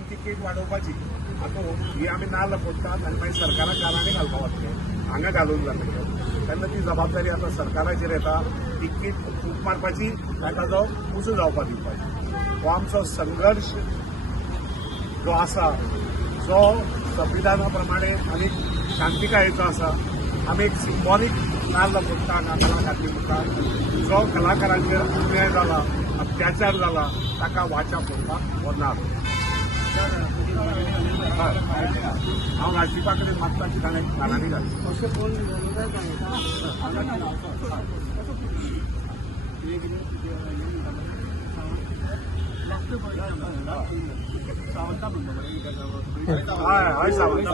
Ticket वाडोवपाची आता हो, ही आमी नाल्ल फोडटात आनी मागीर सरकाराक कारणांनी घालपा वतले हांगा घालून जातले तेन्ना ती जबाबदारी आतां सरकाराचेर येता तिकीट फूट मारपाची आनी ताजो उजो जावपाक दिवपाची हो आमचो संघर्श जो आसा जो संविधाना प्रमाणे आनी शांतिकायेचो आसा आमी एक सिंबॉलीक नाल्ल फोडटा नाल्ला घातली मुखार जो कलाकारांचेर अन्याय जाला अत्याचार जाला ताका वाचा फोडपाक हो हांव राजदीपा कडेन मागता की ताणें कानांनी घातली अशें कोण उलयता सांगता हय हय सावंत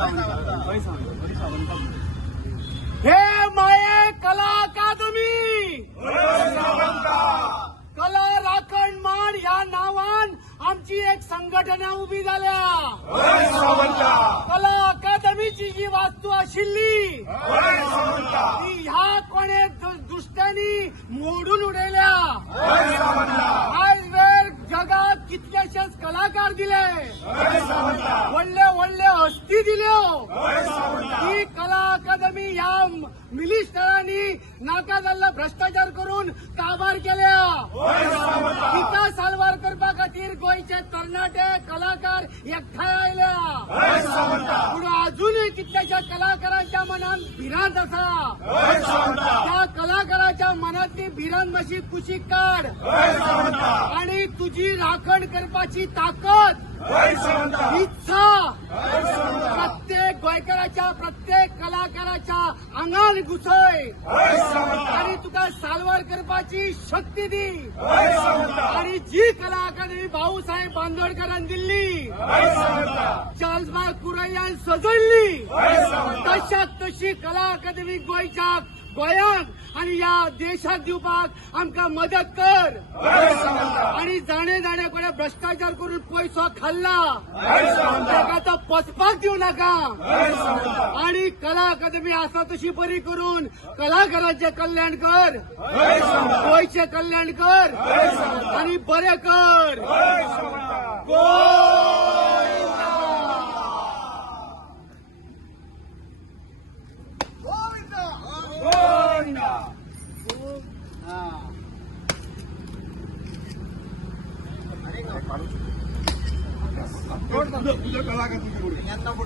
संघटना उभी झाल्या. कला अकादमीची जी वास्तू आशिल्ली ती ह्या कोणे दु- दुश्ट्यांनी मोडून उडयल्या आयज वेळ जगात कितलेशेच कलाकार दिले. हस्ती दिल्यो ही कला अकादमी ह्या मिनिस्टरांनी नाका जाल्लो भ्रष्टाचार करून काबार केल्या. तिका साल्वार करपा खातीर गोंयचे तरणाटे कलाकार एकठांय आयल्या. पूण अजूनय कितल्याशा कलाकारांच्या मनात भिरांत आसा त्या कलाकाराच्या मनातली भिरांत मातशी कुशीक काड आणि तुझी राखण करपाची ताकद. आंगान घुसय आणि तुका साल्वार करपाची शक्ती दी. आणि जी कला अकादमी भाऊसाहेब बांदोडकरान दिल्ली चार्ल्सबाग कुरैयान सजयल्ली तशात तशी कला अकादमी गोंयच्या गोंयांत आणि या देशात दिवपाक आमकां मदत कर. आणि जाणे जाणे कोणे भ्रष्टाचार करून पयसो खाल्ला. ताका तो पचपाक दिवं नाका. आणि कला अकादमी आसा तशी बरी करून कलाकारांचे कल्याण कर. गोंयचे कल्याण कर. आणि बरें कर. तुझं कलाकार तुझी